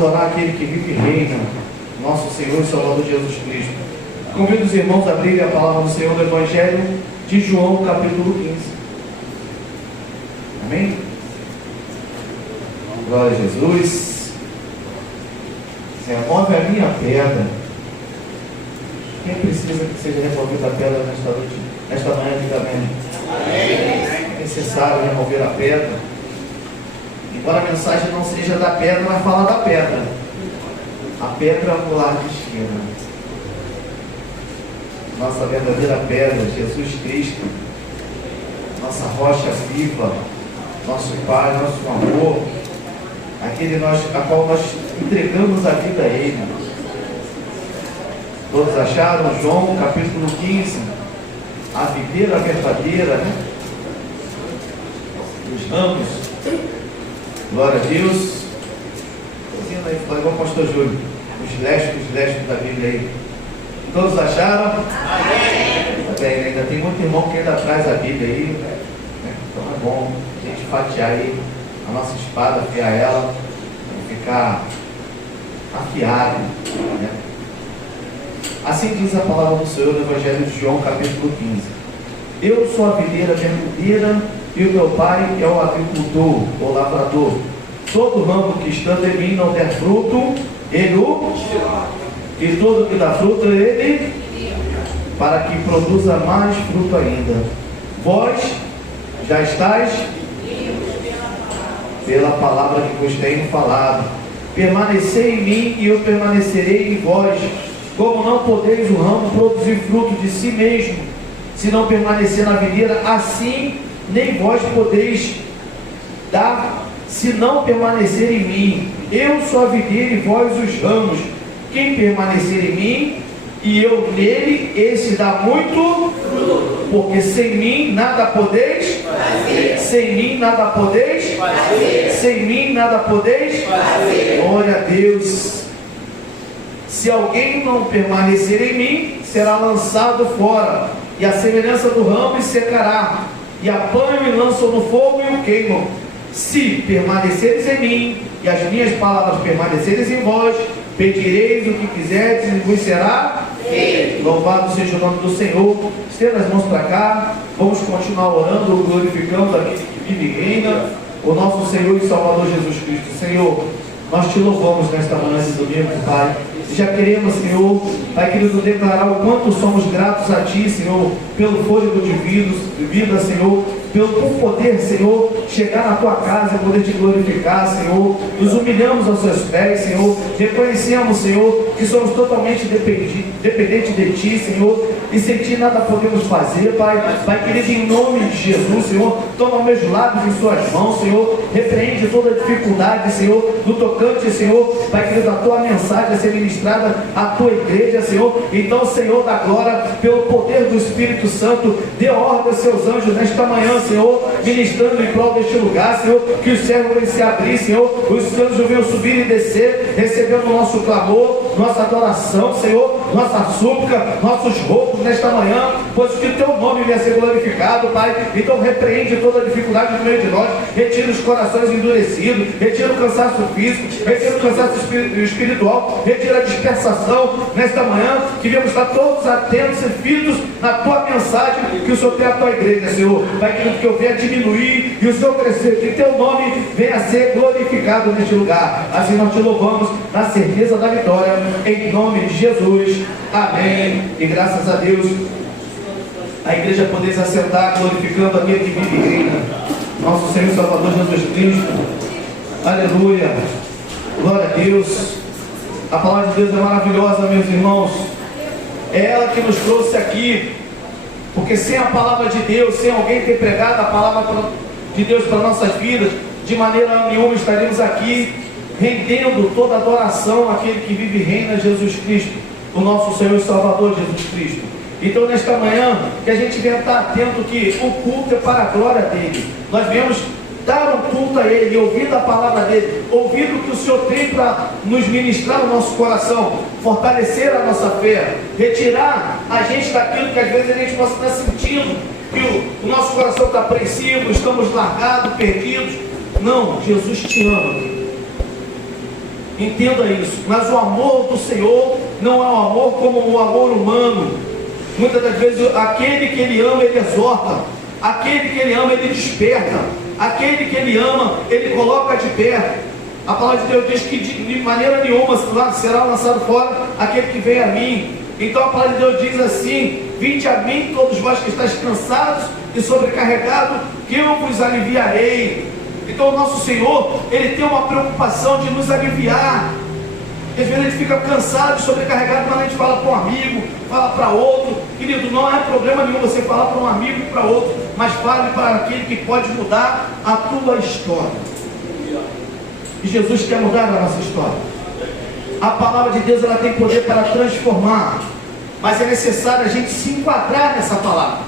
Adorar aquele que vive e reina, nosso Senhor e Salvador Jesus Cristo. Convido os irmãos a abrirem a palavra do Senhor no Evangelho de João, capítulo 15. Amém? Glória a Jesus. Remove a minha pedra. Quem precisa que seja removida a pedra nesta noite, nesta manhã, diga amém. Amém. É necessário remover a pedra. Embora a mensagem não seja da pedra, mas fala da pedra. A pedra angular de esquina. Nossa verdadeira pedra, Jesus Cristo. Nossa rocha viva. Nosso Pai, nosso amor. Aquele a qual nós entregamos a vida a Ele. Todos acharam? João capítulo 15. A videira verdadeira, né? Os ramos. Glória a Deus. Fazendo aí, igual o pastor Júlio. Os lésbicos da Bíblia aí. Todos acharam? Amém. Tá bem, ainda tem muito irmão que ainda traz a Bíblia aí. Né? Então é bom a gente fatiar aí a nossa espada, afiar ela, para ficar afiado. Né? Assim diz a palavra do Senhor no Evangelho de João, capítulo 15. Eu sou a videira verdadeira e o meu Pai é o agricultor, ou lavrador. Todo ramo que estando em mim não der fruto, ele o tira. E todo que dá fruto, ele, para que produza mais fruto ainda. Vós já estáis pela palavra que vos tenho falado. Permanecei em mim e eu permanecerei em vós. Como não podeis o ramo produzir fruto de si mesmo, se não permanecer na videira, assim nem vós podeis dar, se não permanecer em mim. Eu sou a videira e vós os ramos. Quem permanecer em mim e eu nele, esse dá muito fruto, porque sem mim nada podeis fazer. Sem mim nada podeis fazer. Sem mim nada podeis fazer. Glória a Deus. Se alguém não permanecer em mim, será lançado fora, e a semelhança do ramo e secará, e apanham e lançam no fogo e o queimam. Se permaneceres em mim, e as minhas palavras permaneceres em vós, pedireis o que quiserdes e vos será feito. Louvado seja o nome do Senhor. Estenda as mãos para cá. Vamos continuar orando, glorificando aquele que vive e reina, o nosso Senhor e Salvador Jesus Cristo. Senhor, nós te louvamos nesta manhã de domingo, Pai. Já queremos, Senhor, Pai querido, declarar o quanto somos gratos a Ti, Senhor, pelo fôlego de vida, Senhor, pelo poder, Senhor, chegar na Tua casa e poder Te glorificar, Senhor. Nos humilhamos aos Seus pés, Senhor. Reconhecemos, Senhor, que somos totalmente dependentes de Ti, Senhor, e sem Ti nada podemos fazer, Pai. Pai querido, em nome de Jesus, Senhor, toma meus lábios em Suas mãos, Senhor. Repreende toda dificuldade, Senhor, no tocante, Senhor, Pai querido, a Tua mensagem a ser ministrada à Tua igreja, Senhor. Então, Senhor da glória, pelo poder do Espírito Santo, dê ordem aos Seus anjos nesta manhã, Senhor, ministrando em prol deste lugar, Senhor, que os céus venham se abrir, Senhor, os anjos venham subir e descer, recebendo o nosso clamor, nossa adoração, Senhor, nossa súplica, nossos roubos nesta manhã, pois que o Teu nome venha ser glorificado, Pai. Então repreende toda a dificuldade no meio de nós, retira os corações endurecidos, retira o cansaço físico, retira o cansaço espiritual, retira a dispersação nesta manhã, que viemos estar todos atentos e fitos na Tua mensagem que o Senhor tem à Tua igreja, Senhor. Pai querido, que eu venha diminuir e o Senhor crescer, que Teu nome venha a ser glorificado neste lugar. Assim nós Te louvamos na certeza da vitória, em nome de Jesus. Amém. E graças a Deus, a igreja poder se assentar, glorificando aquele que vive e reina, nosso Senhor e Salvador Jesus Cristo. Aleluia. Glória a Deus. A palavra de Deus é maravilhosa, meus irmãos. É ela que nos trouxe aqui. Porque sem a palavra de Deus, sem alguém ter pregado a palavra de Deus para nossas vidas, de maneira nenhuma estaríamos aqui rendendo toda a adoração àquele que vive e reina, Jesus Cristo, o nosso Senhor e Salvador Jesus Cristo. Então nesta manhã, que a gente venha estar atento que o culto é para a glória dele. Nós viemos dar um culto a Ele, ouvindo a palavra dele, ouvindo o que o Senhor tem para nos ministrar no nosso coração, fortalecer a nossa fé, retirar a gente daquilo que às vezes a gente possa estar sentindo, que o nosso coração está apreensivo, estamos largados, perdidos. Não, Jesus te ama. Entenda isso. Mas o amor do Senhor não é um amor como o amor humano. Muitas das vezes aquele que Ele ama, Ele exorta. Aquele que Ele ama, Ele desperta. Aquele que Ele ama, Ele coloca de pé. A palavra de Deus diz que de maneira nenhuma será lançado fora aquele que vem a mim. Então a palavra de Deus diz assim: vinde a mim todos vós que estáis cansados e sobrecarregados, que eu vos aliviarei. Então o nosso Senhor, Ele tem uma preocupação de nos aliviar. Às vezes a gente fica cansado e sobrecarregado quando a gente fala para um amigo, fala para outro. Querido, não é problema nenhum você falar para um amigo e para outro, mas fale para aquele que pode mudar a tua história. E Jesus quer mudar a nossa história. A palavra de Deus, ela tem poder para transformar, mas é necessário a gente se enquadrar nessa palavra,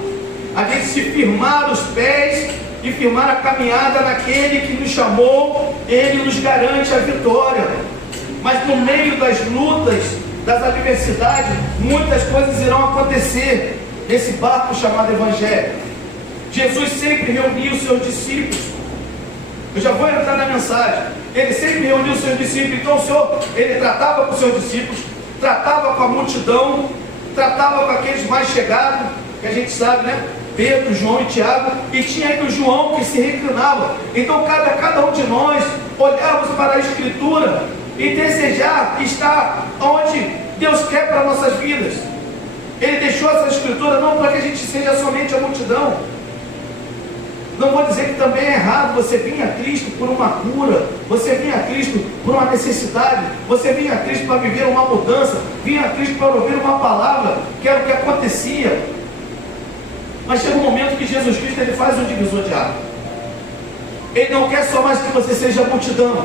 a gente se firmar os pés e firmar a caminhada naquele que nos chamou. Ele nos garante a vitória. Mas no meio das lutas, das adversidades, muitas coisas irão acontecer nesse barco chamado Evangelho. Jesus sempre reuniu os seus discípulos. Eu já vou entrar na mensagem. Ele sempre reuniu os seus discípulos. Então o Senhor, Ele tratava com os seus discípulos, tratava com a multidão, tratava com aqueles mais chegados, que a gente sabe, né? Pedro, João e Tiago, e tinha ainda o João que se reclinava. Então cada um de nós olharmos para a Escritura e desejar estar onde Deus quer para nossas vidas. Ele deixou essa Escritura não para que a gente seja somente a multidão. Não vou dizer que também é errado você vir a Cristo por uma cura, você vir a Cristo por uma necessidade, você vir a Cristo para viver uma mudança, vir a Cristo para ouvir uma palavra, que era o que acontecia. Mas chega um momento que Jesus Cristo, Ele faz um divisor de água. Ele não quer só mais que você seja multidão.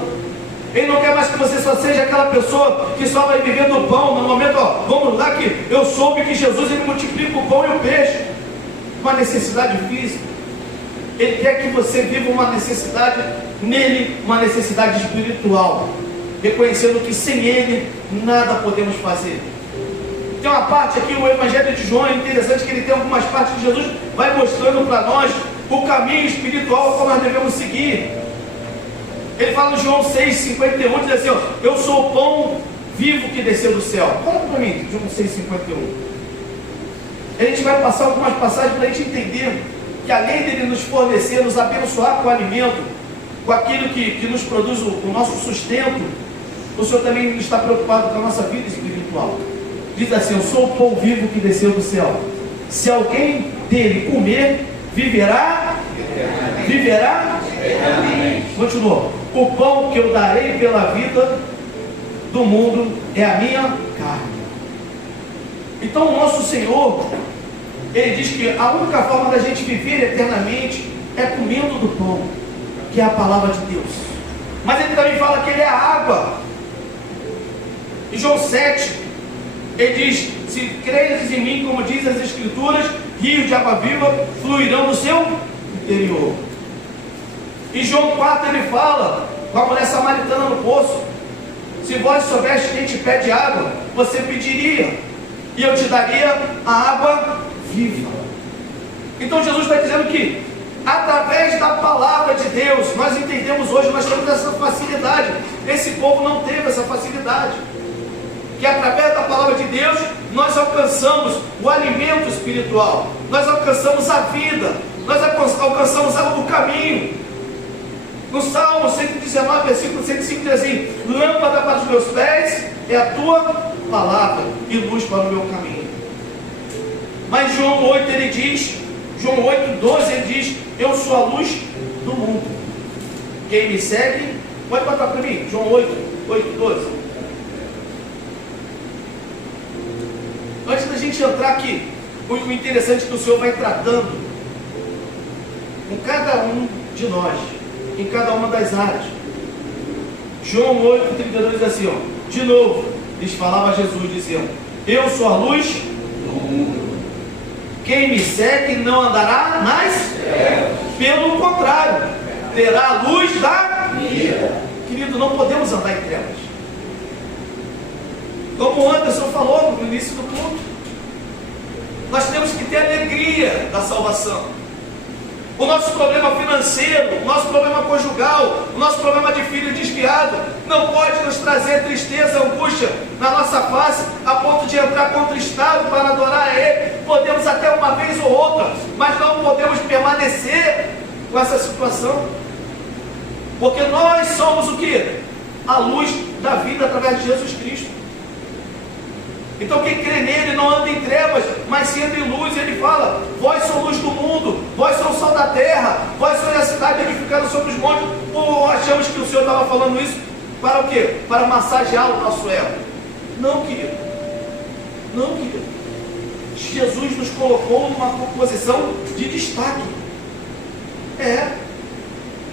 Ele não quer mais que você só seja aquela pessoa que só vai viver do pão. No momento, vamos lá que eu soube que Jesus, Ele multiplica o pão e o peixe. Uma necessidade física. Ele quer que você viva uma necessidade nele, uma necessidade espiritual, reconhecendo que sem Ele nada podemos fazer. Tem uma parte aqui, o Evangelho de João, é interessante que ele tem algumas partes que Jesus vai mostrando para nós o caminho espiritual como nós devemos seguir. Ele fala em João 6,51, diz assim: eu sou o pão vivo que desceu do céu. Coloca para mim, João 6,51. A gente vai passar algumas passagens para a gente entender que além dele nos fornecer, nos abençoar com o alimento, com aquilo que nos produz o nosso sustento, o Senhor também está preocupado com a nossa vida espiritual. Diz assim: eu sou o pão vivo que desceu do céu. Se alguém dele comer, viverá. Viverá. Continua: o pão que eu darei pela vida do mundo é a minha carne. Então o nosso Senhor, Ele diz que a única forma da gente viver eternamente é comendo do pão, que é a palavra de Deus. Mas Ele também fala que Ele é a água. Em João 7, Ele diz: se creres em mim, como diz as Escrituras, rios de água viva fluirão do seu interior. Em João 4 Ele fala com a mulher samaritana no poço: se vós soubesse quem te pede água, você pediria, e eu te daria a água viva. Então Jesus está dizendo que através da palavra de Deus, nós entendemos hoje, nós temos essa facilidade. Esse povo não teve essa facilidade, que através da palavra de Deus nós alcançamos o alimento espiritual, nós alcançamos a vida, nós alcançamos o caminho. No Salmo 119, versículo 105 diz assim: lâmpada para os meus pés é a tua palavra e luz para o meu caminho. Mas João 8 ele diz, João 8,12 ele diz: eu sou a luz do mundo. Quem me segue, pode botar para mim, João 8,12. Antes da gente entrar aqui, o interessante é que o Senhor vai tratando com cada um de nós, em cada uma das áreas. João 8,32 diz assim: de novo, lhes falava Jesus, dizendo: eu sou a luz do mundo. Quem me segue não andará nas trevas, pelo contrário, terá a luz da vida. Querido, não podemos andar em trevas. Como o Anderson falou no início do culto, nós temos que ter a alegria da salvação. o nosso problema financeiro, o nosso problema conjugal, o nosso problema de filho desviado, não pode nos trazer tristeza, angústia na nossa face, a ponto de entrar contristado para adorar a Ele. Podemos até uma vez ou outra, mas não podemos permanecer com essa situação, porque nós somos o que? A luz da vida através de Jesus Cristo. Então quem crê nele não anda em trevas, mas sim anda em luz. E ele fala: vós sois luz do mundo, vós sois o sal da terra, vós sois a cidade edificada sobre os montes. Ou achamos que o Senhor estava falando isso para o quê? Para massagear o nosso ego? Não, querido. Não, querido. Jesus nos colocou numa posição de destaque.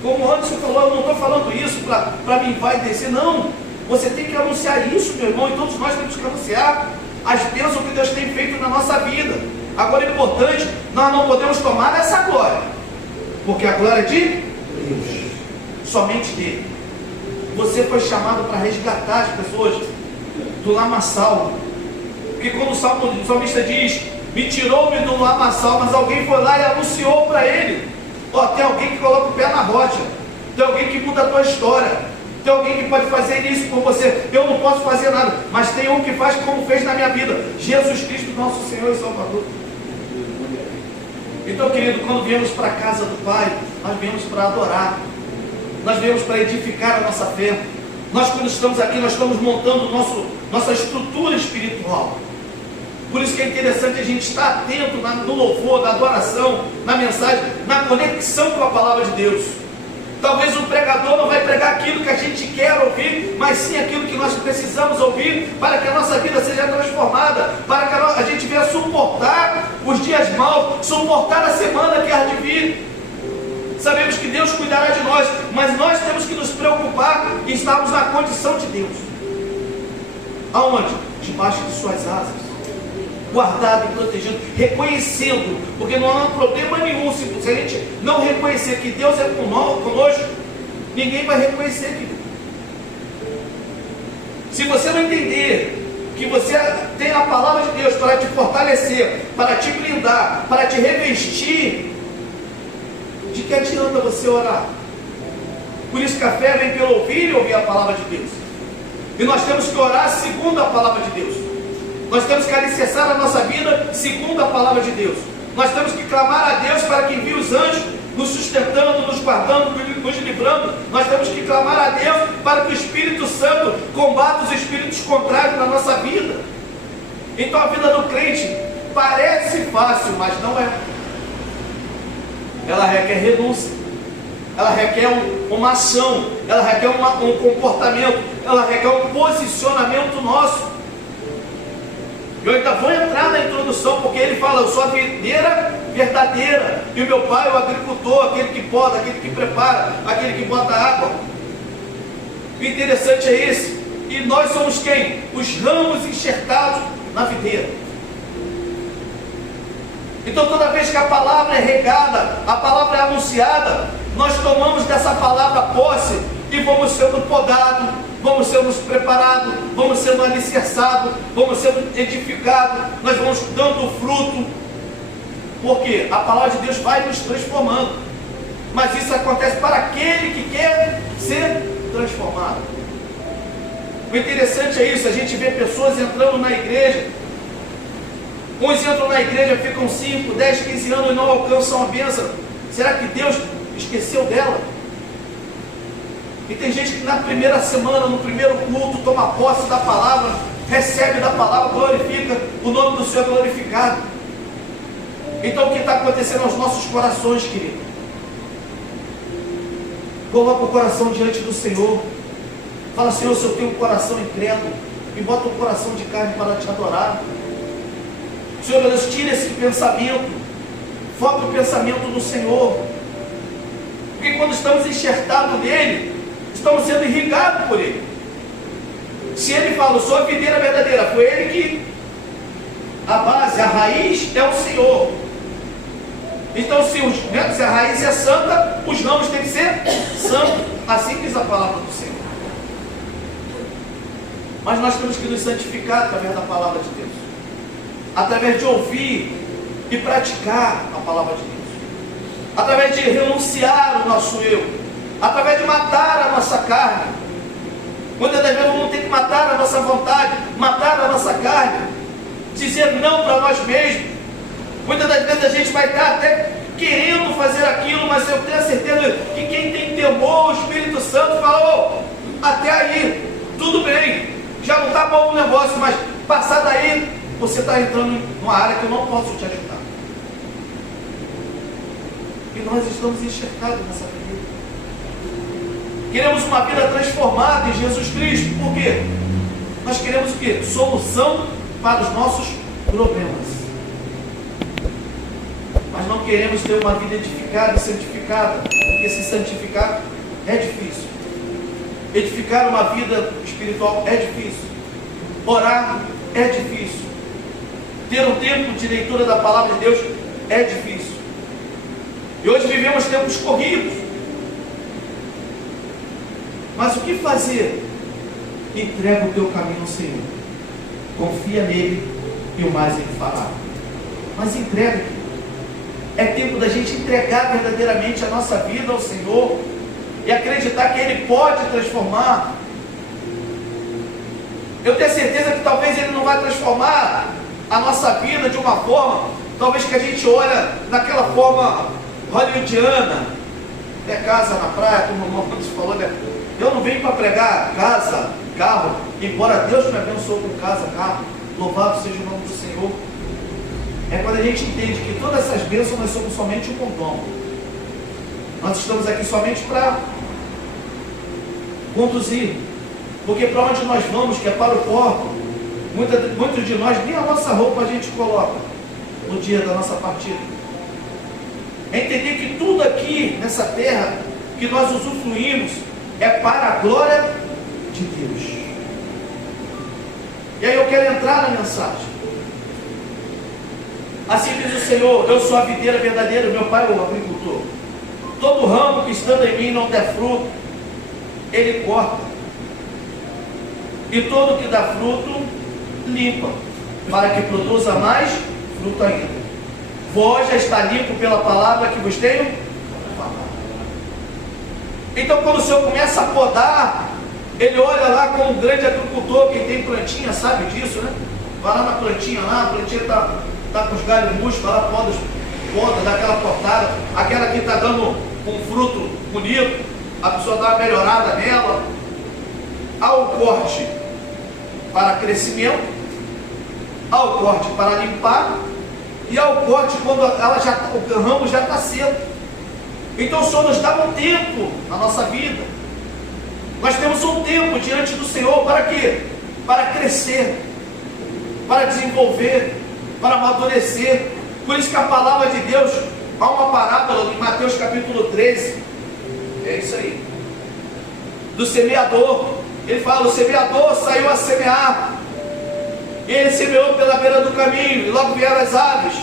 Como o Anderson falou, eu não estou falando isso para me envaidecer, não. Você tem que anunciar isso, meu irmão, e todos nós temos que anunciar as bênçãos que Deus tem feito na nossa vida. Agora, é importante, nós não podemos tomar essa glória, porque a glória é de Deus, somente dele. Você foi chamado para resgatar as pessoas do lamaçal, porque quando o salmista diz: me tirou-me do lamaçal, mas alguém foi lá e anunciou para ele. Tem alguém que coloca o pé na rocha, tem alguém que muda a tua história, tem alguém que pode fazer isso por você. Eu não posso fazer nada, mas tem um que faz como fez na minha vida: Jesus Cristo, nosso Senhor e Salvador. Então, querido, quando viemos para a casa do Pai, nós viemos para adorar, nós viemos para edificar a nossa fé. Nós, quando estamos aqui, nós estamos montando nossa estrutura espiritual. Por isso que é interessante a gente estar atento no louvor, na adoração, na mensagem, na conexão com a palavra de Deus. Talvez o pregador não vai pregar aquilo que a gente quer ouvir, mas sim aquilo que nós precisamos ouvir para que a nossa vida seja transformada, para que a gente venha suportar os dias maus, suportar a semana que há de vir. Sabemos que Deus cuidará de nós, mas nós temos que nos preocupar em estarmos na condição de Deus. Aonde? Debaixo de suas asas, guardado e protegido, reconhecendo, porque não há problema nenhum se a gente não reconhecer que Deus é conosco, ninguém vai reconhecer, querido. Se você não entender que você tem a palavra de Deus para te fortalecer, para te blindar, para te revestir, de que adianta você orar? Por isso que a fé vem pelo ouvir e ouvir a palavra de Deus. E nós temos que orar segundo a palavra de Deus. Nós temos que alicerçar a nossa vida segundo a palavra de Deus. Nós temos que clamar a Deus para que envie os anjos, nos sustentando, nos guardando, nos livrando. Nós temos que clamar a Deus para que o Espírito Santo combata os espíritos contrários na nossa vida. Então a vida do crente parece fácil, mas não é. Ela requer renúncia, ela requer uma ação, ela requer um comportamento, ela requer um posicionamento nosso. Eu ainda vou entrar na introdução, porque ele fala: eu sou a videira verdadeira, e o meu pai é o agricultor, aquele que poda, aquele que prepara, aquele que bota água. O interessante é esse. E nós somos quem? Os ramos enxertados na videira. Então toda vez que a palavra é regada, a palavra é anunciada, nós tomamos dessa palavra posse e vamos sendo podados, vamos sendo preparados, vamos sendo alicerçados, vamos sendo edificados, nós vamos dando fruto, porque a palavra de Deus vai nos transformando. Mas isso acontece para aquele que quer ser transformado. O interessante é isso: a gente vê pessoas entrando na igreja. Uns entram na igreja, ficam 5, 10, 15 anos e não alcançam a bênção. Será que Deus esqueceu dela? E tem gente que na primeira semana, no primeiro culto, toma posse da palavra, recebe da palavra, glorifica, o nome do Senhor é glorificado. Então o que está acontecendo aos nossos corações, querido? Coloca o coração diante do Senhor. Fala: Senhor, se eu tenho um coração incrédulo, me bota um coração de carne para te adorar. Senhor Deus, tira esse pensamento, foca o pensamento no Senhor, porque quando estamos enxertados nele, estamos sendo irrigados por ele. Se ele fala: eu sou a videira verdadeira, foi ele que, a base, a raiz é o Senhor. Então se a raiz é santa, os ramos têm que ser santos, assim diz a palavra do Senhor. Mas nós temos que nos santificar através da palavra de Deus, através de ouvir e praticar a palavra de Deus. através de renunciar o nosso eu, através de matar a nossa carne. Muitas das vezes vamos ter que matar a nossa vontade, matar a nossa carne, dizer não para nós mesmos. Muitas das vezes a gente vai estar até querendo fazer aquilo, mas eu tenho a certeza que quem tem temor, o Espírito Santo falou, até aí, tudo bem, já não está bom o negócio, mas passar daí, você está entrando numa área que eu não posso te ajudar. E nós estamos enxertados nessa vida. Queremos uma vida transformada em Jesus Cristo. Por quê? Nós queremos o quê? Solução para os nossos problemas. Mas não queremos ter uma vida edificada e santificada, porque se santificar é difícil. Edificar uma vida espiritual é difícil. Orar é difícil. Ter um tempo de leitura da palavra de Deus é difícil. E hoje vivemos tempos corridos. Mas o que fazer? Entrega o teu caminho ao Senhor. Confia nele e o mais ele fará. Mas entrega. É tempo da gente entregar verdadeiramente a nossa vida ao Senhor e acreditar que Ele pode transformar. Eu tenho certeza que talvez Ele não vai transformar a nossa vida de uma forma, talvez que a gente olha naquela forma hollywoodiana, casa na praia, como o irmão falou, né? Eu não venho para pregar casa, carro, embora Deus me abençoe com casa, carro, louvado seja o nome do Senhor. É quando a gente entende que todas essas bênçãos nós somos somente um condom. Nós estamos aqui somente para conduzir, porque para onde nós vamos, que é para o porto, muitos de nós nem a nossa roupa a gente coloca no dia da nossa partida. É entender que tudo aqui nessa terra que nós usufruímos é para a glória de Deus. E aí eu quero entrar na mensagem. Assim diz o Senhor: eu sou a videira verdadeira, meu Pai é o agricultor. Todo ramo que estando em mim não der fruto, Ele corta. E todo que dá fruto, limpa, para que produza mais fruto ainda. Vós já está limpo pela palavra que vos tenho falado. Então quando o Senhor começa a podar, Ele olha lá como um grande agricultor. Quem tem plantinha sabe disso, né? Vai lá na plantinha lá, a plantinha está com os galhos murchos, vai lá, poda, dá aquela cortada, aquela que está dando um fruto bonito, a pessoa dá uma melhorada nela. Há o corte para crescimento, há o corte para limpar, e há o corte quando o ramo já está seco. Então o Senhor nos dá um tempo na nossa vida. Nós temos um tempo diante do Senhor para quê? Para crescer, para desenvolver, para amadurecer. Por isso que a palavra de Deus, há uma parábola em Mateus capítulo 13, é isso aí, do semeador. Ele fala: o semeador saiu a semear, e ele semeou pela beira do caminho, e logo vieram as aves.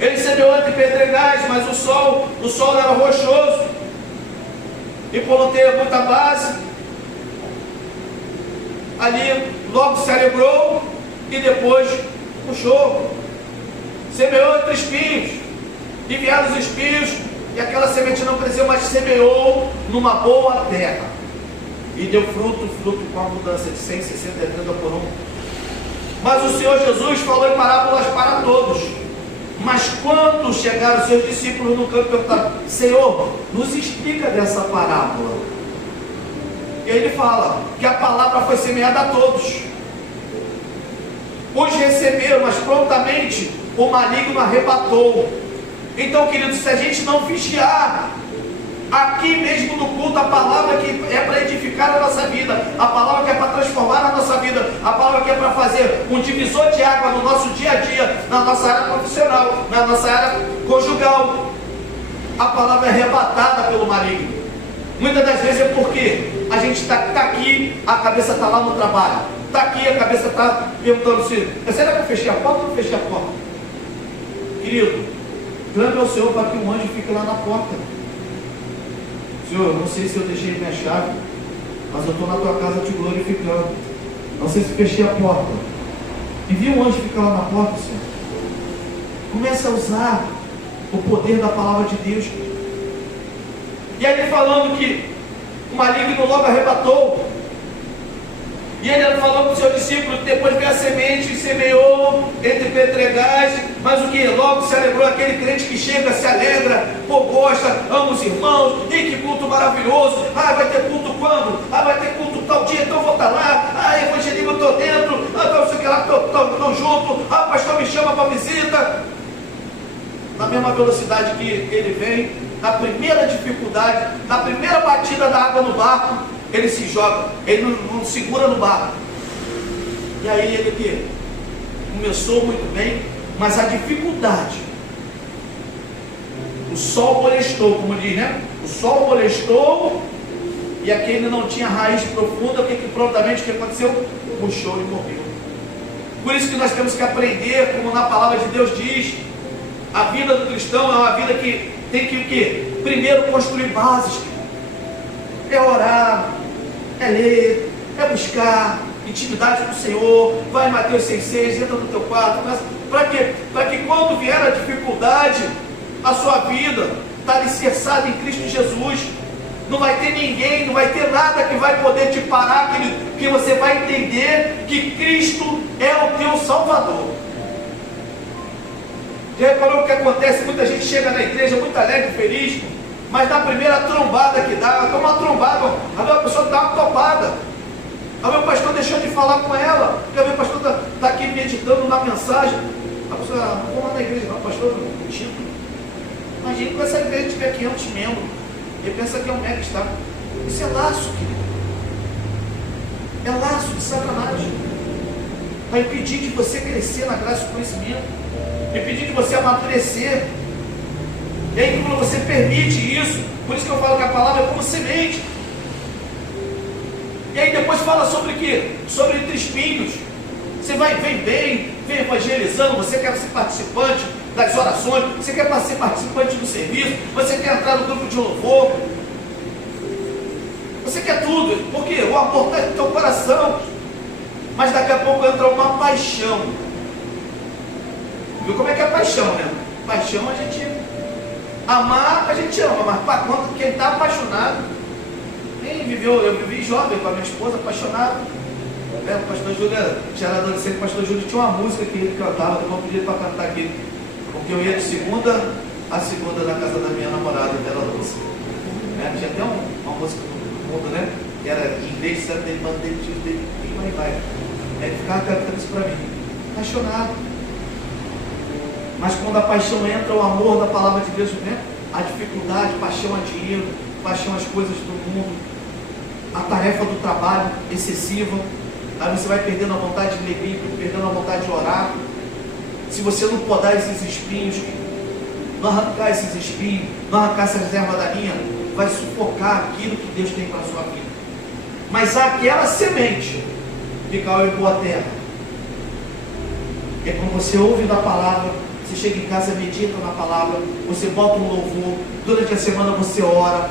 Ele semeou entre pedregais, mas o solo era rochoso, e por não ter muita base, ali logo se alegrou, e depois puxou. Semeou entre espinhos, e vieram os espinhos, e aquela semente não cresceu, mas semeou numa boa terra, e deu fruto com abundância de 100, 60, 30 por um. Mas o Senhor Jesus falou em parábolas para todos. Mas quando chegaram os seus discípulos no campo, perguntaram: Senhor, nos explica dessa parábola. E aí ele fala que a palavra foi semeada a todos. Os receberam, mas prontamente o maligno arrebatou. Então, queridos, se a gente não vigiar, aqui mesmo no culto, a palavra que é para edificar a nossa vida, a palavra que é para transformar a nossa vida, a palavra que é para fazer um divisor de água no nosso dia a dia, na nossa área profissional, na nossa área conjugal, a palavra é arrebatada pelo maligno. Muitas das vezes é porque a gente está aqui, a cabeça está lá no trabalho, está aqui, a cabeça está perguntando se: será que eu fechei a porta ou não fechei a porta? Querido, clame ao Senhor para que um anjo fique lá na porta. Senhor, eu não sei se eu deixei minha chave, mas eu estou na tua casa te glorificando. Não sei se fechei a porta. Envia um anjo ficar lá na porta, Senhor. Comece a usar O poder da palavra de Deus. E aí ele falando que o maligno logo arrebatou. E ele falou para os seus discípulos que depois veio a semente e semeou entre pedregais. Mas o que? Logo se alegrou aquele crente que chega, se alegra, pô, gosta, ama os irmãos. E que culto maravilhoso. Ah, vai ter culto quando? Ah, vai ter culto tal dia, então eu vou estar lá. Ah, evangelismo, eu estou dentro. Ah, não sei o que lá, estou junto. Ah, o pastor me chama para visita. Na mesma velocidade que ele vem, na primeira dificuldade, na primeira batida da água no barco, ele se joga, ele não segura no barco. E aí ele que começou muito bem, mas a dificuldade, o sol molestou, como diz, né? O sol molestou, e aquele não tinha raiz profunda. O que prontamente o que aconteceu? Murchou e morreu. Por isso que nós temos que aprender, como na palavra de Deus diz, a vida do cristão é uma vida que tem que o quê? Primeiro construir bases. É orar, é ler, é buscar intimidade com o Senhor. Vai em Mateus 6,6, entra no teu quarto. Para quê? Para que quando vier a dificuldade, a sua vida está alicerçada em Cristo Jesus. Não vai ter ninguém, não vai ter nada que vai poder te parar, que você vai entender que Cristo é o teu Salvador. Já reparou o que acontece? Muita gente chega na igreja muito alegre, feliz, mas na primeira trombada que dá, toma uma trombada, a pessoa dá uma topada. A meu pastor deixou de falar com ela, porque a meu pastor está aqui meditando na mensagem. A pessoa, não vou lá na igreja, não, pastor, não título. Imagina que essa igreja tiver 500 membros, ele pensa que é um mega estado. Isso é laço, querido. É laço de Satanás. Vai impedir de você crescer na graça e conhecimento. Impedir de você amadurecer. E aí quando você permite isso, por isso que eu falo que a palavra é como semente. E aí depois fala sobre o quê? Sobre entre espinhos. Você vem bem, vem evangelizando, você quer ser participante das orações, você quer ser participante do serviço, você quer entrar no grupo de louvor, você quer tudo, porque o amor está no teu coração, mas daqui a pouco entra uma paixão. Viu como é que é paixão, né? Paixão a gente amar, a gente ama, mas quando quem está apaixonado, eu vivi jovem com a minha esposa, apaixonado. O pastor Júlio, já era adolescente, o pastor Júlio tinha uma música que ele cantava, eu vou pedir para cantar aqui, porque eu ia de segunda a segunda na casa da minha namorada, Bela Lúcia. Tinha até uma música do mundo, né? Que era em inglês, Saturday, Monday, Tuesday, e vai. Ele ficava cantando isso para mim, apaixonado. Mas quando a paixão entra, o amor da palavra de Deus, né? A dificuldade, paixão a dinheiro, paixão às coisas do mundo, a tarefa do trabalho excessiva, aí você vai perdendo a vontade de ler, perdendo a vontade de orar. Se você não podar esses espinhos, não arrancar esses espinhos, não arrancar essas ervas daninhas, vai sufocar aquilo que Deus tem para a sua vida. Mas aquela semente que caiu em boa terra, é quando você ouve da palavra, você chega em casa, medita na palavra, você bota um louvor, durante a semana você ora.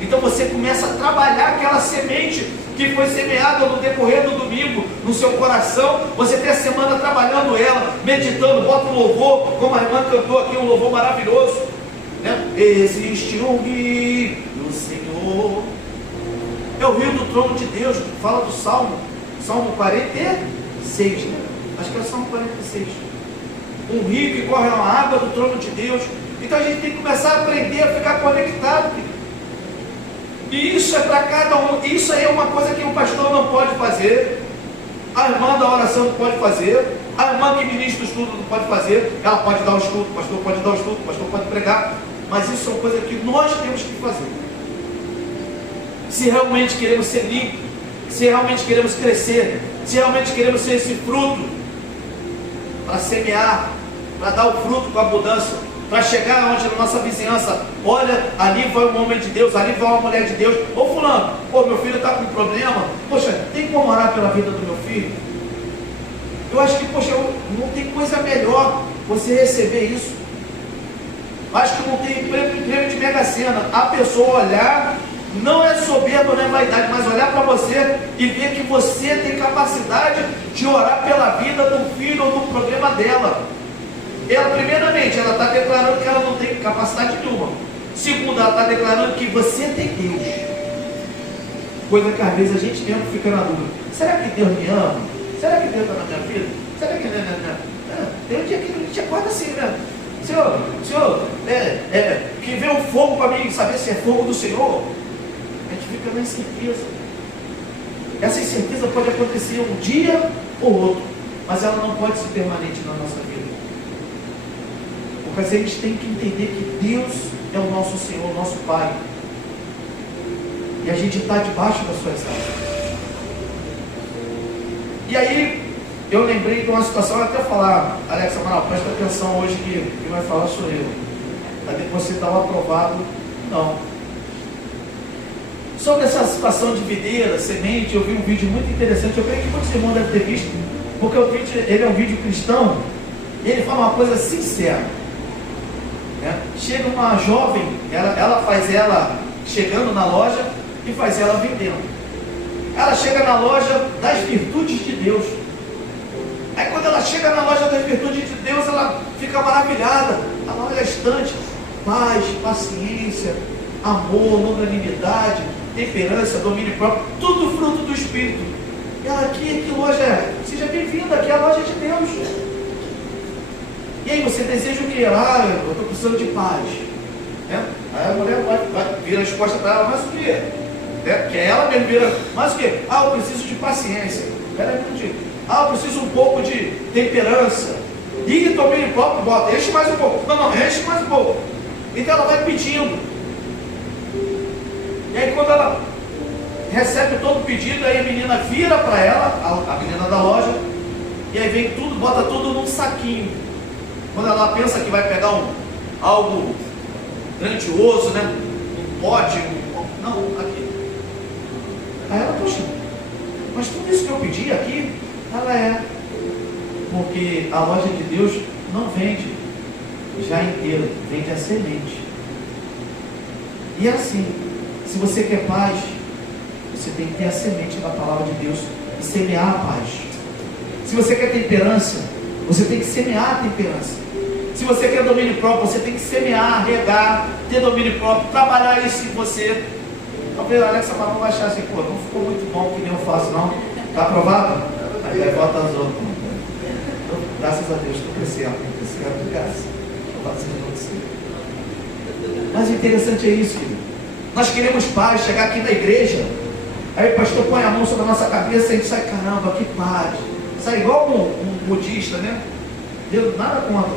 Então você começa a trabalhar aquela semente que foi semeada no decorrer do domingo no seu coração. Você tem a semana trabalhando ela, meditando, bota um louvor, como a irmã cantou aqui, um louvor maravilhoso, né? Existe um rio no Senhor, é o rio do trono de Deus. Fala do Salmo 46, né? Acho que é o Salmo 46. Um rio que corre uma água do trono de Deus. Então a gente tem que começar a aprender a ficar conectado, querido. E isso é para cada um. Isso aí é uma coisa que o pastor não pode fazer, a irmã da oração não pode fazer, a irmã que ministra o estudo não pode fazer. Ela pode dar o estudo, o pastor pode dar o estudo, o pastor pode pregar, mas isso é uma coisa que nós temos que fazer. Se realmente queremos ser limpos, se realmente queremos crescer, se realmente queremos ser esse fruto para semear, para dar o fruto com abundância, para chegar onde na nossa vizinhança, olha, ali vai um homem de Deus, ali vai uma mulher de Deus. Ô fulano, meu filho está com um problema, poxa, tem como orar pela vida do meu filho? Eu acho que, poxa, não tem coisa melhor você receber isso. Acho que não tem prêmio de Mega Sena. A pessoa olhar, não é soberba, não é vaidade, mas olhar para você e ver que você tem capacidade de orar pela vida do filho ou do problema dela. Ela, primeiramente, ela está declarando que ela não tem capacidade nenhuma. Segundo, ela está declarando que você tem Deus. Coisa que às vezes a gente mesmo fica na dúvida. Será que Deus me ama? Será que Deus está na minha vida? Será que... Tem um dia que a gente acorda assim, né? Senhor, que vê o fogo para mim, saber se é fogo do Senhor. A gente fica na incerteza. Essa incerteza pode acontecer um dia ou outro, mas ela não pode ser permanente na nossa vida. Porque a gente tem que entender que Deus é o nosso Senhor, o nosso Pai. E a gente está debaixo das suas asas. E aí, eu lembrei de uma situação, eu até falar, Alex Amaral, presta atenção hoje que quem vai falar sou eu. Aí depois você dá o aprovado, não. Sobre essa situação de videira, semente, eu vi um vídeo muito interessante, eu creio que muitos irmãos devem ter visto, porque o vídeo, ele é um vídeo cristão, e ele fala uma coisa sincera. Né? Chega uma jovem, ela faz ela chegando na loja e faz ela vendendo. Ela chega na loja das virtudes de Deus. Aí quando ela chega na loja das virtudes de Deus, ela fica maravilhada. Ela olha a estante, paz, paciência, amor, longanimidade, temperança, domínio próprio, tudo fruto do Espírito. E ela, que loja é? Seja bem-vinda, aqui é a loja de Deus. E aí, você deseja o quê? Eu estou precisando de paz. Né? Aí a mulher vai virar as costas para ela, mas o quê? Que ela mesmo vira, mas o quê? Eu preciso de paciência. Espera aí um minutinho. Eu preciso um pouco de temperança. E domínio próprio, bota, enche mais um pouco. Não, enche mais um pouco. Então ela vai pedindo. E aí quando ela recebe todo o pedido, aí a menina vira para ela, a menina da loja, e aí vem tudo, bota tudo num saquinho. Quando ela pensa que vai pegar algo grandioso, né? Um pote, não, aqui. Aí ela, poxa, mas tudo isso que eu pedi aqui, ela porque a loja de Deus não vende já inteira, vende a semente. E é assim, se você quer paz, você tem que ter a semente da palavra de Deus e semear a paz. Se você quer temperança, você tem que semear a temperança. Se você quer domínio próprio, você tem que semear, regar, ter domínio próprio, trabalhar isso em você. Talvez a Alexa não vai achar assim, pô, não ficou muito bom que nem eu faço, não. Está aprovado? Aí vai volta as outras. Graças a Deus, estou crescendo, graças. Mas o interessante é isso, querido. Nós queremos paz, chegar aqui na igreja, aí o pastor põe a mão sobre a nossa cabeça e a gente sai, caramba, que paz. Sai igual um budista, né? Deus, nada contra,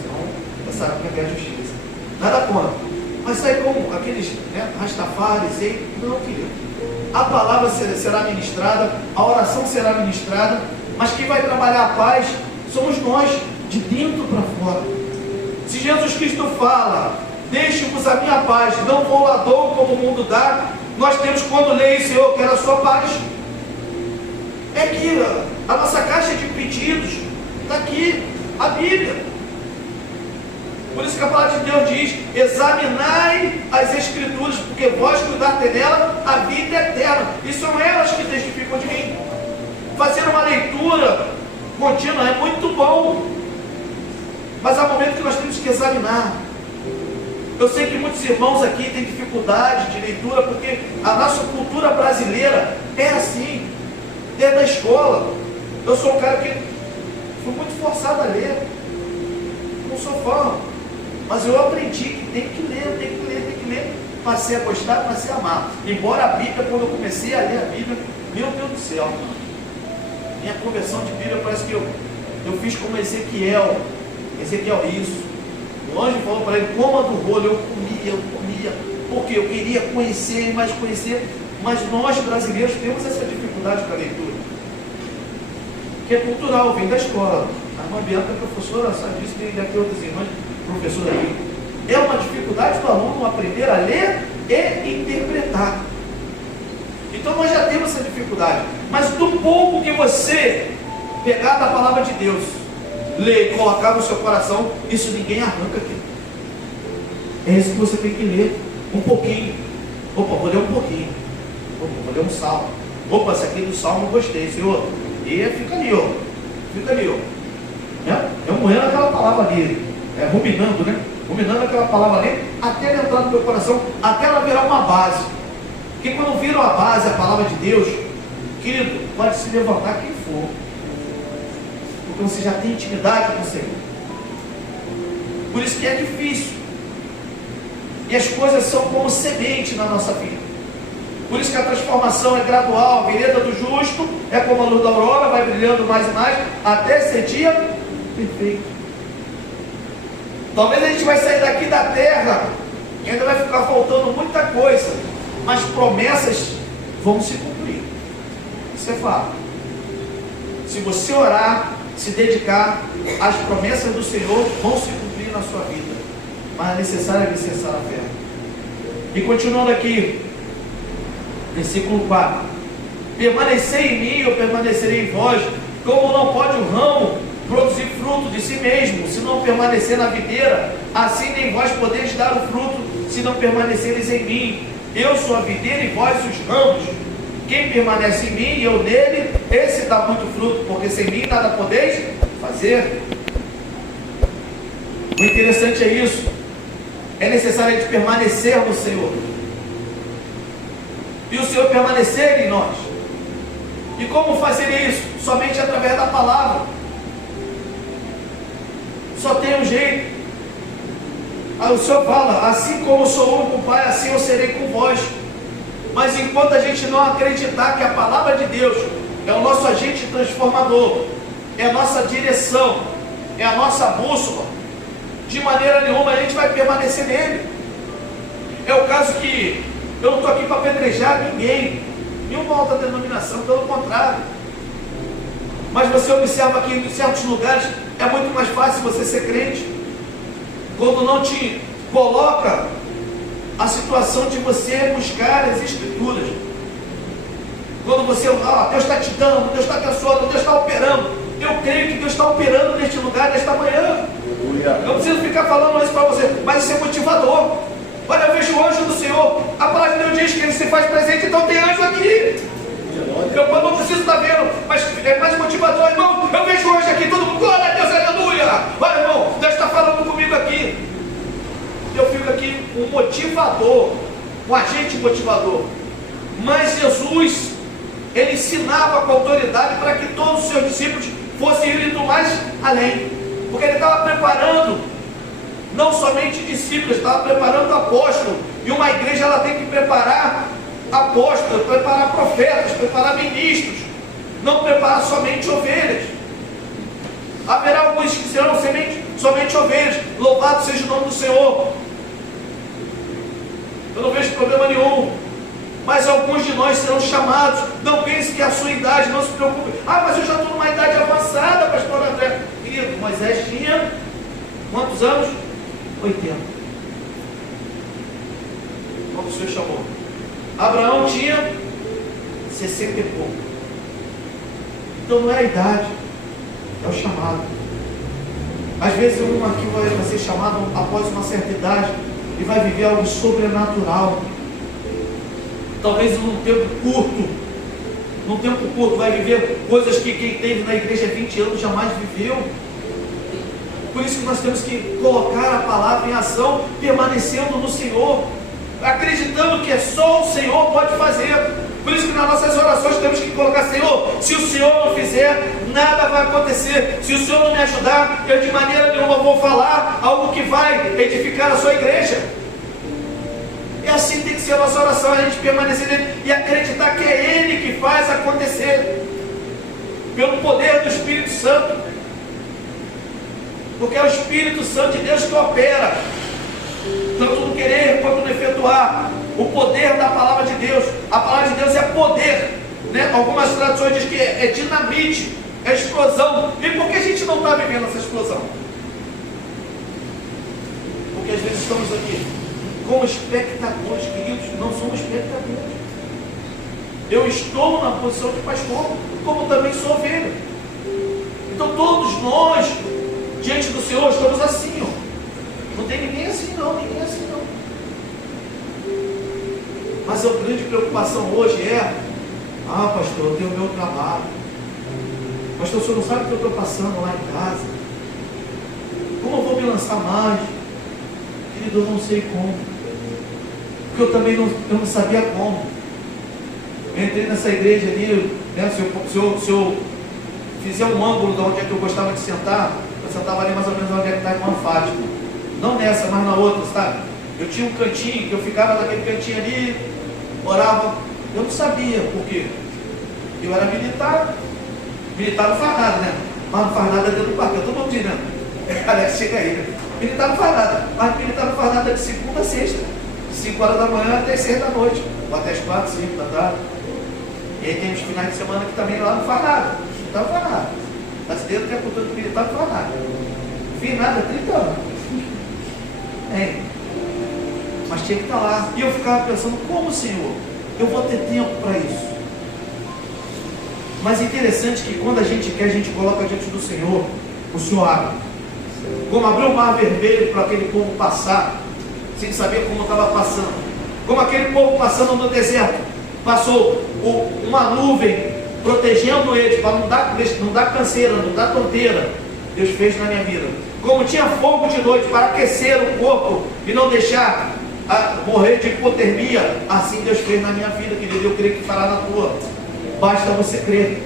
senão você sabe que é a justiça. Nada contra. Mas sai como aqueles, né, Rastafaris, não, querido. A palavra será ministrada, a oração será ministrada, mas quem vai trabalhar a paz somos nós, de dentro para fora. Se Jesus Cristo fala, deixe-vos a minha paz, não vou lá dou como o mundo dá, nós temos quando lê, Senhor, quero a sua paz. É aqui, a nossa caixa de pedidos, está aqui, a Bíblia. Por isso que a palavra de Deus diz, examinai as Escrituras, porque vós cuidaste dela, a vida é eterna. E são elas que testificam de mim. Fazer uma leitura contínua é muito bom, mas há momentos que nós temos que examinar. Eu sei que muitos irmãos aqui têm dificuldade de leitura, porque a nossa cultura brasileira é assim, desde a escola. Eu sou um cara que fui muito forçado a ler, não sou fã, mas eu aprendi que tem que ler, passei a gostar, passei a amar. Embora a Bíblia, quando eu comecei a ler a Bíblia, meu Deus do céu, minha conversão de Bíblia parece que eu fiz como Ezequiel isso. O anjo falou para ele, coma do rolo, eu comia, porque eu queria conhecer, mas nós brasileiros temos essa dificuldade para a leitura, que é cultural, vem da escola. A irmã Bianca é professora, sabe disso, tem aqui outras irmãs, professora aqui. É uma dificuldade do aluno aprender a ler e interpretar. Então nós já temos essa dificuldade, mas do pouco que você pegar da palavra de Deus, ler e colocar no seu coração, isso ninguém arranca aqui. É isso que você tem que ler, um pouquinho. Opa, vou ler um pouquinho. Opa, vou ler um salmo. Opa, esse aqui do salmo eu gostei, Senhor. E fica ali, ó. moendo aquela palavra ali, ruminando, né? Ruminando aquela palavra ali, até ela entrar no meu coração, até ela virar uma base. Porque quando vira uma base, a palavra de Deus, querido, pode se levantar quem for, porque você já tem intimidade com o Senhor. Por isso que é difícil. E as coisas são como semente na nossa vida. Por isso que a transformação é gradual. A vereda do justo é como a luz da aurora, vai brilhando mais e mais, até ser dia perfeito. Talvez a gente vai sair daqui da terra, e ainda vai ficar faltando muita coisa, mas promessas vão se cumprir. Isso é fato. Se você orar, se dedicar, as promessas do Senhor vão se cumprir na sua vida. Mas é necessário alicerçar a fé. E continuando aqui, versículo 4: permanecei em mim, eu permanecerei em vós. Como não pode o ramo produzir fruto de si mesmo, se não permanecer na videira, assim nem vós podeis dar o fruto, se não permaneceres em mim. Eu sou a videira e vós os ramos. Quem permanece em mim e eu nele, esse dá muito fruto, porque sem mim nada podeis fazer. O interessante é isso. É necessário a gente permanecer no Senhor, e o Senhor permanecer em nós. E como fazer isso? Somente através da palavra. Só tem um jeito. O Senhor fala: assim como sou um com o Pai, assim eu serei com vós. Mas enquanto a gente não acreditar que a palavra de Deus é o nosso agente transformador, é a nossa direção, é a nossa bússola, de maneira nenhuma a gente vai permanecer nele. É o caso que eu não estou aqui para apedrejar ninguém, nenhuma outra denominação, pelo contrário. Mas você observa que em certos lugares é muito mais fácil você ser crente, quando não te coloca a situação de você buscar as Escrituras. Quando você, Deus está te dando, Deus está abençoando, Deus está operando. Eu creio que Deus está operando neste lugar, nesta manhã. Eu não preciso ficar falando isso para você, mas isso é motivador. Olha, eu vejo o anjo do Senhor. A palavra de Deus diz que ele se faz presente, então tem anjo aqui. Eu não preciso estar vendo, mas é mais motivador, irmão. Eu vejo o anjo aqui, todo mundo, glória a Deus, aleluia. Olha, irmão, Deus está falando comigo aqui. Eu fico aqui um motivador, um agente motivador. Mas Jesus, ele ensinava com autoridade para que todos os seus discípulos fossem indo mais além, porque ele estava preparando não somente discípulos, estava preparando apóstolos. E uma igreja, ela tem que preparar apóstolos, preparar profetas, preparar ministros, não preparar somente ovelhas. Haverá alguns que serão somente ovelhas. Louvado seja o nome do Senhor. Eu não vejo problema nenhum. Mas alguns de nós serão chamados. Não pense que é a sua idade, não se preocupe. Mas eu já estou numa idade avançada, pastor André. Querido, Moisés tinha quantos anos? 80. Quando o Senhor chamou. Abraão tinha 60 e pouco. Então não é a idade, é o chamado. Às vezes um aqui vai ser chamado após uma certa idade e vai viver algo sobrenatural. Talvez num tempo curto vai viver coisas que quem teve na igreja 20 anos jamais viveu. Por isso que nós temos que colocar a palavra em ação, permanecendo no Senhor, acreditando que só o Senhor pode fazer. Por isso que nas nossas orações temos que colocar: Senhor, se o Senhor não fizer, nada vai acontecer. Se o Senhor não me ajudar, eu de maneira nenhuma vou falar algo que vai edificar a sua igreja. É assim que tem que ser a nossa oração, a gente permanecer nele e acreditar que é Ele que faz acontecer, pelo poder do Espírito Santo, porque é o Espírito Santo de Deus que opera, tanto no querer quanto no efetuar. O poder da palavra de Deus, a palavra de Deus é poder, né? Algumas traduções dizem que é dinamite, é explosão. E por que a gente não está vivendo essa explosão? Porque às vezes estamos aqui como espectadores, queridos. Não somos espectadores. Eu estou na posição de pastor, como também sou ovelha. Então todos nós, diante do Senhor, estamos assim, ó. Não tem ninguém assim não, ninguém assim não. Mas a grande preocupação hoje é: pastor, eu tenho o meu trabalho. Pastor, o senhor não sabe o que eu estou passando lá em casa. cansar mais. Querido, eu não sei como. Porque eu também não sabia como. Eu entrei nessa igreja ali, né? Se eu fizer um ângulo de onde é que eu gostava de sentar, eu sentava ali mais ou menos onde é que está a irmã Fátima. Não nessa, mas na outra, sabe? Eu tinha um cantinho, que eu ficava naquele cantinho ali, orava. Eu não sabia por quê. Eu era militar. Militar não faz nada, né? Mas não faz nada dentro do quartel. Todo mundo diz, né? Alex, chega aí, né? Militar não faz nada. Mas militar não faz nada de segunda a sexta. De 5 horas da manhã até 6 da noite. Ou até as 4, 5 da tarde. E aí tem os finais de semana que também lá não faz nada. Militar não faz nada. Brasileiro tem a cultura do militar, não faz nada. Não fiz nada há 30 anos. É. Mas tinha que estar lá. E eu ficava pensando, como, Senhor, eu vou ter tempo para isso? Mas é interessante que quando a gente quer, a gente coloca diante do Senhor, o Senhor abre. Como abriu o mar vermelho para aquele povo passar, sem saber como estava passando. Como aquele povo passando no deserto, passou uma nuvem protegendo eles, para não dar canseira, não dar tonteira. Deus fez na minha vida. Como tinha fogo de noite para aquecer o corpo e não deixar morrer de hipotermia, assim Deus fez na minha vida, querido. Eu creio que fará na tua. Basta você crer,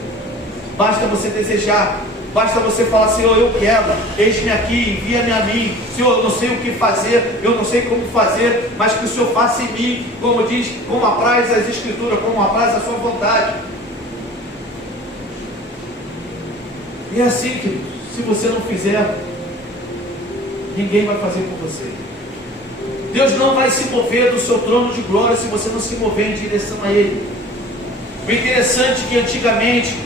basta você desejar, basta você falar, Senhor, eu quero, eis-me aqui, envia-me a mim. Senhor, eu não sei o que fazer, eu não sei como fazer, mas que o Senhor faça em mim, como diz, como apraz as Escrituras, como apraz a sua vontade. E é assim, querido, se você não fizer, ninguém vai fazer por você. Deus não vai se mover do seu trono de glória se você não se mover em direção a Ele. O interessante é que antigamente,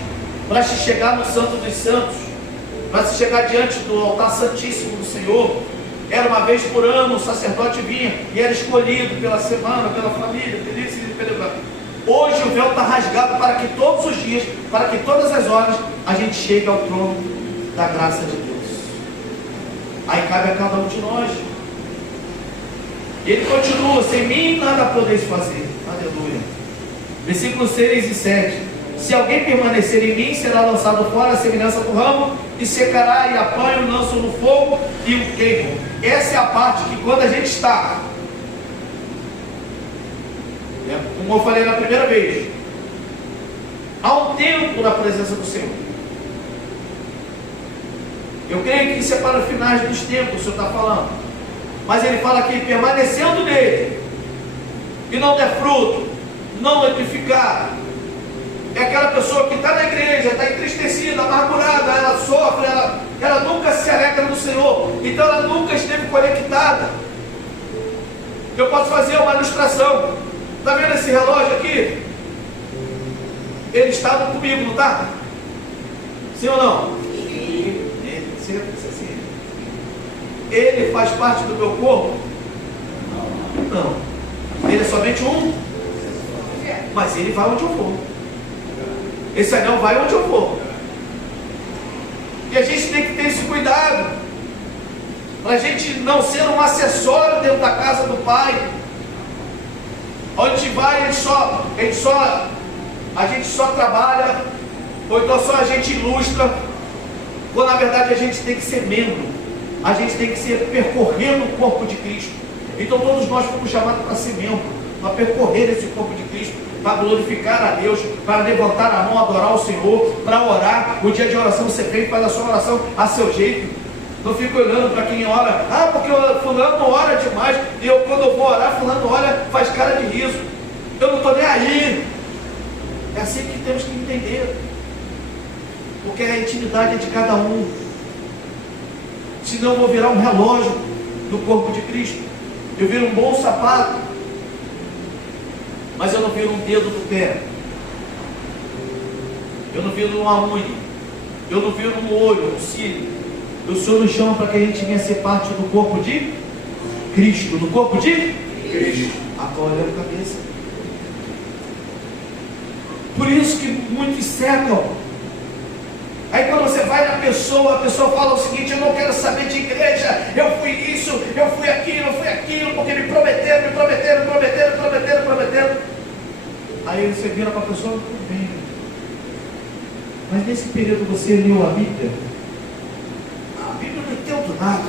para se chegar no Santo dos Santos, para se chegar diante do altar santíssimo do Senhor, era uma vez por ano, o sacerdote vinha e era escolhido pela semana, pela família, Hoje o véu está rasgado para que todos os dias, para que todas as horas, a gente chegue ao trono da graça de Deus. Aí cabe a cada um de nós. Ele continua, sem mim nada podeis fazer. Aleluia. Versículos 6 e 7. Se alguém permanecer em mim, será lançado fora a semelhança do ramo, e secará, e apanho, lanço no fogo e o queimo. Essa é a parte que quando a gente está, como eu falei na primeira vez, há um tempo na presença do Senhor. Eu creio que isso é para os finais dos tempos, o Senhor está falando. Mas ele fala aqui, permanecendo nele, e não der fruto, não edificar. É aquela pessoa que está na igreja, está entristecida, amargurada, ela sofre, ela nunca se alegra no Senhor, então ela nunca esteve conectada. Eu posso fazer uma ilustração. Está vendo esse relógio aqui? Ele estava comigo, não está? Sim ou não? Sim. Ele faz parte do meu corpo? Não. Ele é somente um? Mas ele vai onde eu vou. Esse anel vai onde eu vou. E a gente tem que ter esse cuidado, para a gente não ser um acessório dentro da casa do Pai. Onde vai, a gente só trabalha, ou então só a gente ilustra, quando na verdade a gente tem que ser membro. A gente tem que ser percorrendo o corpo de Cristo. Então todos nós fomos chamados para ser membro, para percorrer esse corpo de Cristo, para glorificar a Deus, para levantar a mão, adorar o Senhor, para orar. O dia de oração você vem e faz a sua oração a seu jeito. Não fica olhando para quem ora, porque fulano ora demais, e quando eu vou orar, fulano olha, faz cara de riso. Eu não estou nem aí. É assim que temos que entender, porque a intimidade é de cada um. Senão eu vou virar um relógio do corpo de Cristo. Eu viro um bom sapato, mas eu não viro um dedo do pé. Eu não viro uma unha. Eu não viro um olho, um cílio. O Senhor nos chama para que a gente venha ser parte do corpo de Cristo. Do corpo de Cristo. Agora é a cabeça. Por isso que muitos secam. Aí quando você vai na pessoa, a pessoa fala o seguinte: eu não quero saber de igreja, eu fui isso, eu fui aquilo, porque me prometeram. Aí você vira para a pessoa, tudo bem. Mas nesse período você leu a Bíblia? A Bíblia não deu do nada.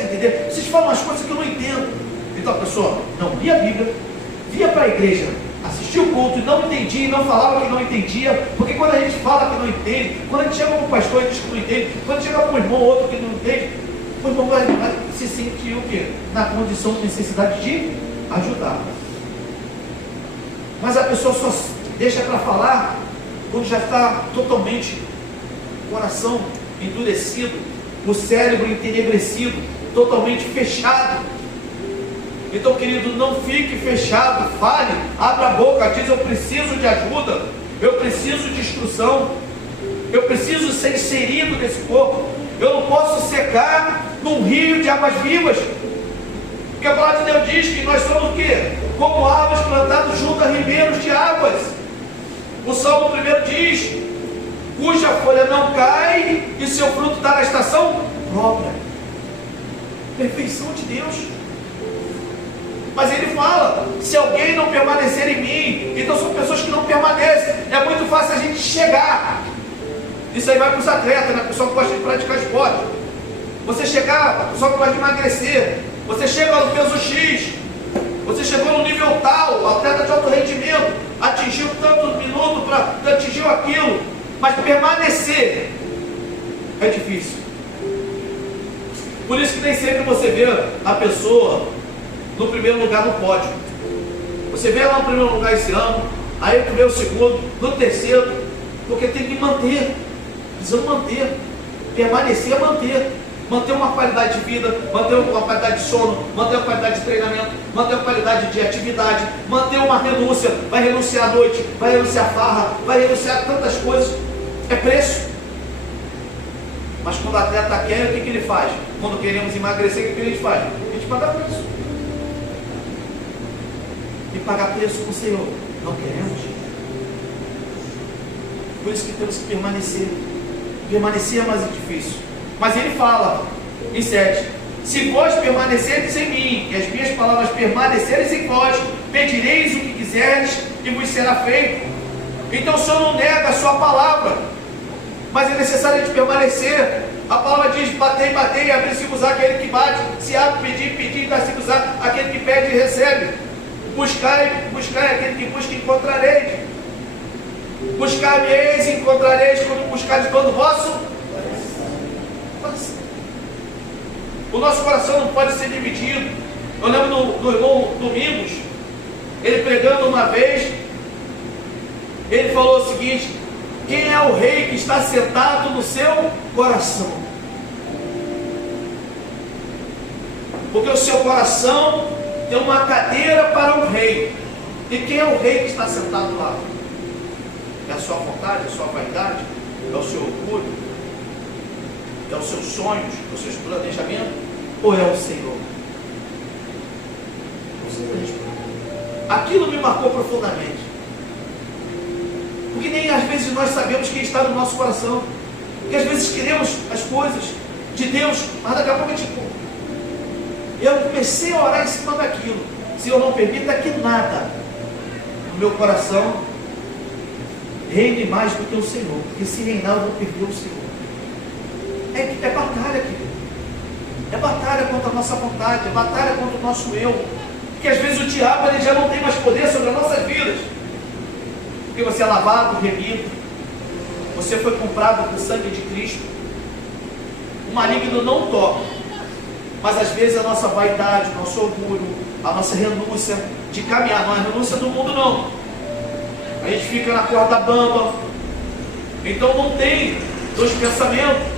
consegue entender? Vocês falam umas coisas que eu não entendo. Então a pessoa não lia a Bíblia, via para a igreja, assistia o culto e não entendia, e não falava que não entendia, porque quando a gente fala que não entende, quando a gente chega para um pastor e diz que não entende, quando a gente chega para um irmão ou outro que não entende, o irmão vai se sentir o quê? Na condição de necessidade de ajudar. Mas a pessoa só deixa para falar quando já está totalmente o coração endurecido, o cérebro entenebrecido, totalmente fechado. Então, querido, não fique fechado, fale, abra a boca, diz: eu preciso de ajuda, eu preciso de instrução, eu preciso ser inserido nesse corpo, eu não posso secar num rio de águas vivas, porque a palavra de Deus diz que nós somos o quê? Como árvores plantadas junto a ribeiros de águas. O Salmo 1 diz: cuja folha não cai e seu fruto está na estação própria. Perfeição de Deus. Mas ele fala: se alguém não permanecer em mim, então são pessoas que não permanecem. É muito fácil a gente chegar. Isso aí vai para os atletas, né? A pessoa que gosta de praticar esporte. Você chegar, a pessoa que gosta de emagrecer. Você chega no peso X. Você chegou no nível tal, atleta de alto rendimento, atingiu tanto minuto, atingiu aquilo. Mas permanecer é difícil. Por isso que nem sempre você vê a pessoa no primeiro lugar no pódio. Você vê ela no primeiro lugar esse ano, aí tu vê o segundo, no terceiro, porque tem que manter, precisa manter, permanecer, manter uma qualidade de vida, manter uma qualidade de sono, manter uma qualidade de treinamento, manter uma qualidade de atividade, manter uma renúncia, vai renunciar à noite, vai renunciar à farra, vai renunciar a tantas coisas, é preço. Mas quando o atleta quer, o que ele faz? Quando queremos emagrecer, o que a gente faz? A gente paga preço. E pagar preço com o Senhor não queremos. Por isso que temos que permanecer. Permanecer é mais difícil. Mas ele fala em 7: se vós permanecerdes em mim, e as minhas palavras permanecerem em vós, pedireis o que quiserdes e vos será feito. Então o Senhor não nega a sua palavra, mas é necessário a gente permanecer. A palavra diz: batei, batei, abrir-se-vos-á aquele que bate, se abre, pedir, pedir, dar-se-vos-á aquele que pede e recebe. Buscai, buscai, aquele que busca, encontrareis. Buscar-me-eis e encontrareis quando buscardes todo o vosso coração. O nosso coração não pode ser dividido. Eu lembro do irmão Domingos, ele pregando uma vez, ele falou o seguinte: quem é o rei que está sentado no seu coração? Porque o seu coração tem uma cadeira para um rei. E quem é o rei que está sentado lá? É a sua vontade, é a sua vaidade? É o seu orgulho? É os seus sonhos? É os seus planejamentos? Ou é o Senhor? O Senhor. Aquilo me marcou profundamente. Porque nem às vezes nós sabemos quem está no nosso coração. Porque às vezes queremos as coisas de Deus, mas daqui a pouco a gente... Eu comecei a orar em cima daquilo. Senhor, não permita que nada no meu coração reine mais do que o Senhor. Porque se reinar eu vou perder o Senhor. É batalha, querido. É batalha contra a nossa vontade. É batalha contra o nosso eu. Porque às vezes o diabo ele já não tem mais poder sobre as nossas vidas. Porque você é lavado, remido. Você foi comprado com o sangue de Cristo. O maligno não toca. Mas às vezes a nossa vaidade, o nosso orgulho, a nossa renúncia de caminhar, não é renúncia do mundo não. A gente fica na corda bamba. Então não tem dois pensamentos.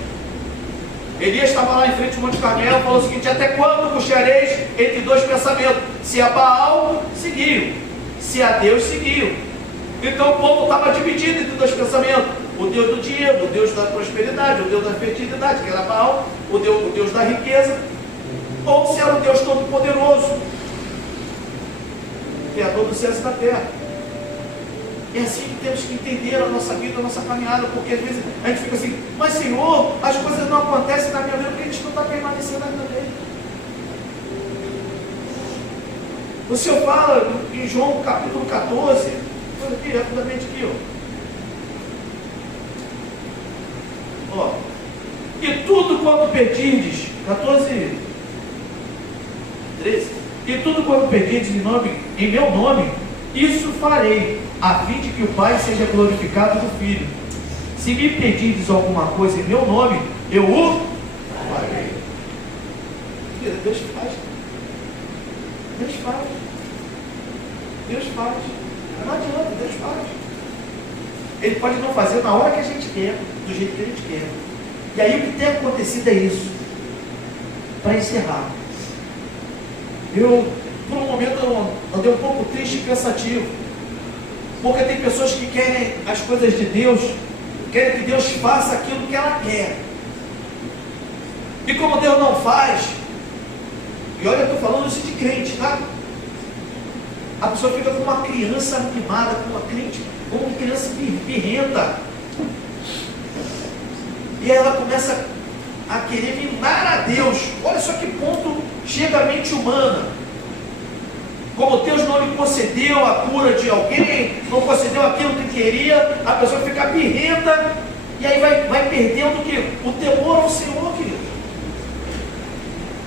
Elias estava lá em frente ao Monte Carmelo e falou o seguinte: até quando cocheareis entre dois pensamentos? Se a Baal, seguiu. Se a Deus, seguiu. Então o povo estava dividido entre dois pensamentos: o Deus do dinheiro, o Deus da prosperidade, o Deus da fertilidade, que era Baal, o Deus da riqueza, ou se era o Deus Todo-Poderoso, Criador dos céus e da terra. É assim que temos que entender a nossa vida, a nossa caminhada, porque às vezes a gente fica assim: mas Senhor, as coisas não acontecem na minha vida porque a gente não está permanecendo na vida dele. O Senhor fala em João capítulo 14, olha aqui, rapidamente aqui, ó. E tudo quanto pedirdes, 14, 13. E tudo quanto pedirdes em meu nome, isso farei, a fim de que o Pai seja glorificado no Filho. Se me pedirdes alguma coisa em meu nome, eu o farei. Deus faz. Deus faz. Deus faz. Não adianta, Deus faz. Ele pode não fazer na hora que a gente quer, do jeito que a gente quer. E aí o que tem acontecido é isso. Para encerrar, por um momento eu andei um pouco triste e pensativo, porque tem pessoas que querem as coisas de Deus, querem que Deus faça aquilo que ela quer, e como Deus não faz, e olha, eu estou falando isso de crente, tá? A pessoa fica como uma criança mimada, como uma criança birrenta, e aí ela começa a querer mimar a Deus. Olha só que ponto chega a mente humana. Como Deus não lhe concedeu a cura de alguém, não concedeu aquilo que queria, a pessoa fica birrenta, e aí vai perdendo o temor ao Senhor, querido.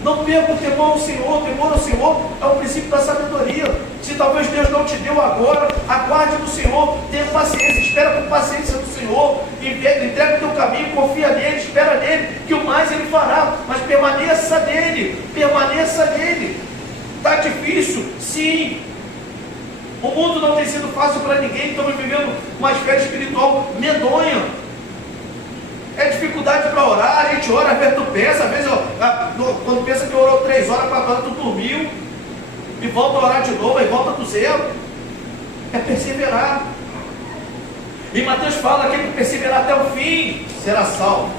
Não perca o temor ao Senhor. O temor ao Senhor é o princípio da sabedoria. Se talvez Deus não te deu agora, aguarde no Senhor, tenha paciência, espera com paciência no Senhor, entrega o teu caminho, confia nele, espera nele, que o mais ele fará, mas permaneça nele, Está difícil? Sim. O mundo não tem sido fácil para ninguém, estamos vivendo uma esfera espiritual medonha. É dificuldade para orar, a gente ora, às vezes tu pensa, às vezes quando pensa que orou 3 horas, 4 horas, tu dormiu, e volta a orar de novo, aí volta do zero. É perseverar. E Mateus fala que ele perseverar até o fim será salvo.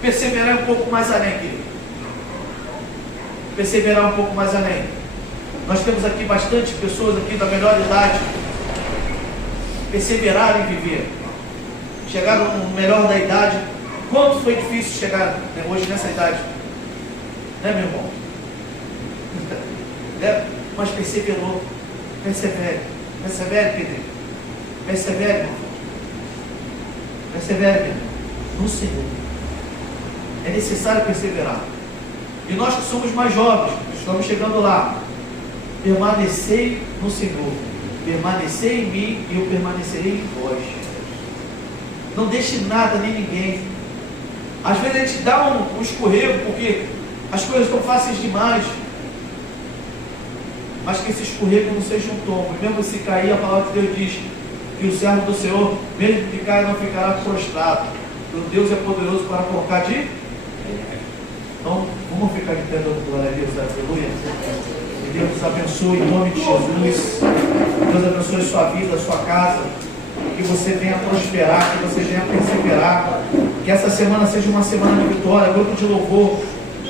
Perseverar um pouco mais além, querido. Perseverar um pouco mais além. Nós temos aqui bastante pessoas aqui da melhor idade. Perseverar em viver. Chegaram no melhor da idade. Quanto foi difícil chegar hoje nessa idade? Né, meu irmão? Mas perseverou. Persevere, Pedro. Persevere, irmão. Persevere, meu irmão, no Senhor. É necessário perseverar. E nós que somos mais jovens, estamos chegando lá. Permanecei no Senhor. Permanecei em mim e eu permanecerei em vós. Não deixe nada nem ninguém. Às vezes a gente dá um escorrego porque as coisas estão fáceis demais. Mas que esse escorrego não seja um tombo. E mesmo se cair, a palavra de Deus diz que o servo do Senhor, mesmo que caia, não ficará prostrado. O Deus é poderoso para colocar de pé. Então, vamos ficar de pé, dando glória a Deus, aleluia. Que Deus nos abençoe em nome de Jesus. Deus abençoe a sua vida, a sua casa. Que você venha prosperar, que você venha perseverar. Que essa semana seja uma semana de vitória, grupo de louvor.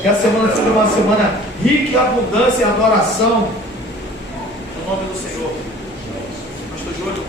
Que essa semana seja uma semana rica em abundância e adoração. No nome do Senhor. Pastor Júlio.